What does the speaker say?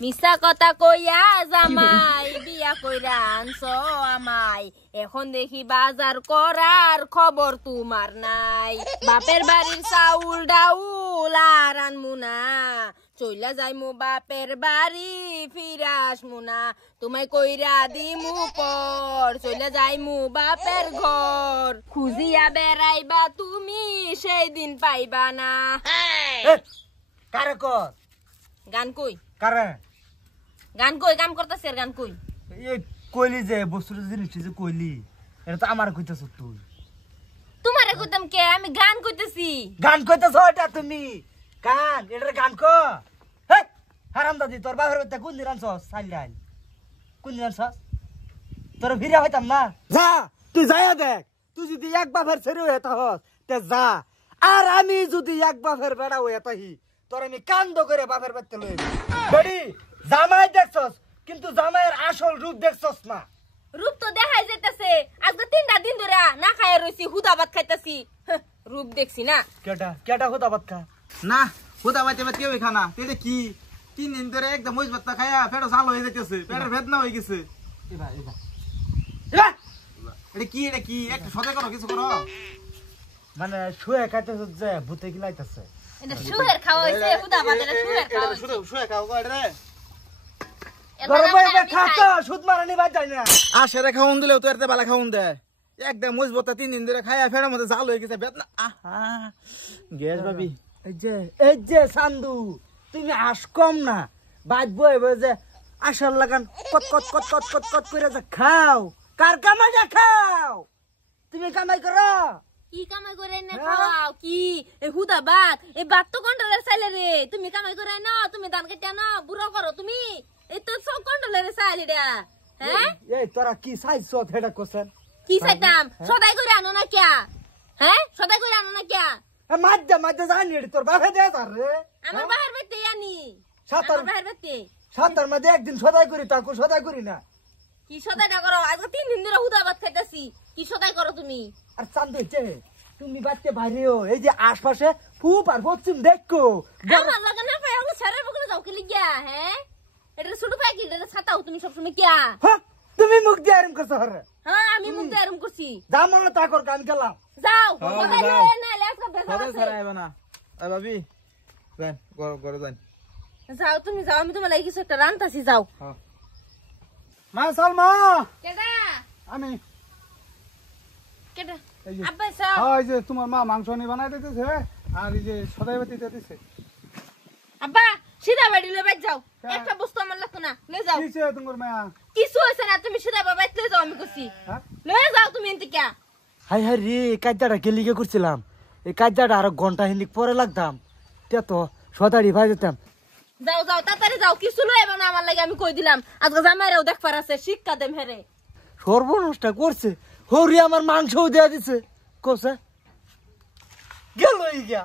মিছা কথা কইয়া জামাই বিয়া কইরা আনছো আমাই এখন দেখি বাজার করার খবর তোমার নাই বাপের বাড়ির চাউল ডাউল আর আনমু না চইলা যাইমু বাপের বাড়ি ফিরাস মুনা তোমায় কইরা দিমু পর চইলা যাইমু বাপের ঘর খুঁজিয়া বেড়াইবা তুমি সেই দিন পাইবা না কারে কর গান কই কারে গান কই কাম করতেছি আর গান কই এই কইলি যে বস্তুর জিনিস যে কইলি এটা তো আমার কইতাছ তুই তোমারে কইতাম কে আমি গান কইতেছি গান কইতাছ এটা তুমি গান এটা গান ক হে হারামদাদি তোর বাপের বাড়িতে কোন দিন আনছস সাইলাইল কোন দিন আনছস তোর ভিড়া হইতাম না যা তুই যায়া দেখ তুই যদি এক বাপের ছেড়ে হইতা হস তে যা আর আমি যদি এক বাপের বেড়া হইতা হি তোর আমি কান্দ করে বাপের বাড়িতে লই বড়ি জামাই দেখছস কিন্তু জামাইয়ের আসল রূপ দেখছস না রূপ তো দেখাই যাইতাছে আজকে 3টা দিন ধরে না খাইয়া রইছি হুদা ভাত খাইতাছি রূপ দেখছি না কেটা কেটা হতা বাত খা না হুদা বাইতে বাত কেউ খানা তেলে কি 3 দিন ধরে একদম মজ ভাত খায়া পেটও জাল হয়ে যাইতেছে পেটের বেদনা হয়ে গেছে এবা এবা এটা কি একটা সদা করো কিছু করো মানে শুয়ে খাইতেছ যে ভূতে গিলাইতেছে এটা সুহের খাওয়া হইছে হুদা ভাত এটা সুহের খাওয়া হইছে শুয়ে খাও গো রে গরমে খাতো সুদ মারানি বাদ যায় না আসে খাওন দিলেও তো এরতে বালা খাওন দে একদম মজবুত 3 দিন ধরে খায়া ফেড়ের মধ্যে জাল হয়ে গেছে বেদনা আহা গ্যাস ভাবি এই যে সান্দু তুমি আস কম না বাদ বইবে যে আসার লাগান কত কত কত কত কত কত করে যে খাও কার কামাই না খাও তুমি কামাই করো কি কামাই করে না খাওয়াও কি এই হুদা ভাত এই ভাত তো কন্ট্রোলের চাইলে রে তুমি কামাই করে না তুমি ধান কেটে না বুড়ো করো তুমি এই তো সব কন্ট্রোলের চাইলে রে হ্যাঁ এই তোরা কি চাইছো হেডা কোসেন কি চাইতাম সদাই করে আনো না কিয়া হ্যাঁ সদাই করে আনো না কিয়া মাঝে জানি তোর বাপে দে তার রে আমার বাহির বেতে আনি সাতার আমার বাহির বেতে সাতার মধ্যে একদিন সদাই করি তাকে সদাই করি না কি সদাইটা করো আজকে 3 দিন ধরে হুদা ভাত খাইতাছি কি সদাই করো তুমি আর চান্দু হচ্ছে তুমি বাড়তে বাইরেও এই যে আশপাশে ফুপ আর পশ্চিম দেখো আমার লাগা না পায় ওকে সারের বকলে যাও কি লিগা হ্যাঁ এটা ছোট পাই কি এটা ছাতাও তুমি সব সময় কিয়া হ্যাঁ তুমি মুখ দিয়ে আরাম করছো হরে হ্যাঁ আমি মুখ দিয়ে আরাম করছি যা মনে তা কর কাম গেলাম যাও হ্যাঁ, সদাই যাও। লয়ে না লেসকা বেজার সদা আছে ছাড়া আইবা না আই ভাবি যান গরো যান যাও তুমি যাও আমি তোমার লাগি কিছু একটা রান্তাছি যাও হ্যাঁ মা সালমা কেডা আমি কেডা এই যে আব্বা সাও হয় যে তোমার মা মাংস নি বানাই দিতেছে আর এই যে সদাই বাতি দিতেছে আব্বা সিধা বাড়ি লয়ে বাইর যাও একটা বস্তু আমার লাগতো না লয়ে যাও কিছে তোমার মা কিছু হইছে না তুমি সিধা বাবাই লয়ে যাও আমি কইছি হ্যাঁ লয়ে যাও তুমি এনতে কিয়া হাই হাই রে কাজটা গেলিগে করছিলাম এই কাজটা আরো ঘন্টা হিন্দিক পরে লাগতাম তে তো সদাড়ি ভাই যেতাম যাও যাও তাড়াতাড়ি যাও কিছু লয়ে এবা না আমার লাগে আমি কই দিলাম আজকে জামাইরাও দেখবার আছে শিক্ষা দেম হেরে সর্বনষ্ট করছে হরি আমার মাংসও দেয়া দিছে কোসে গেল গিয়া